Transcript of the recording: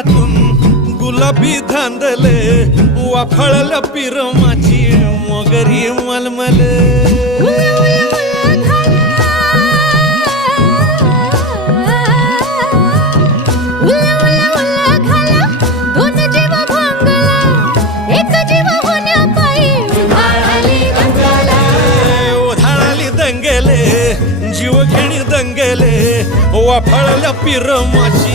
अंगातून गुलाबी धांदले वाफळल्या पिरमाची मोगरी मलमल जीव घेणी दंगेले वाफळल्या पिरमाची